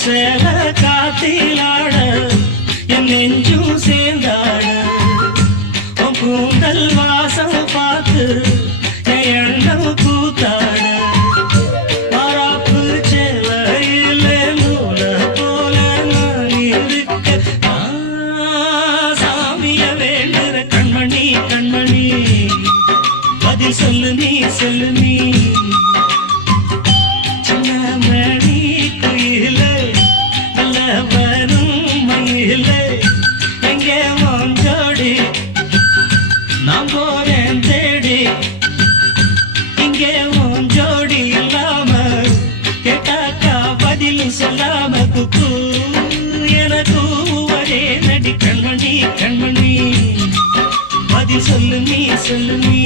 சேல காத்திலாட என் நெஞ்சும் சேர்ந்தாட உன் கூந்தல் வாசம் பார்த்து என் எண்ணம் கூத்தாட மாறாப்பு சேலையில நூல போல நான் இருக்க சாமிய வேண்டுற கண்மணி கண்மணி பதில் சொல்லு நீ சொல்லு நீ நான் போறேன் தேடி இங்கே உன் ஜோடி இல்லாம கேட்டாக்கா பதில் சொல்லாம குக்கு எனக்கு ஒரே நடி கண்மணி கண்மணி பதில் சொல்லு நீ சொல்லு நீ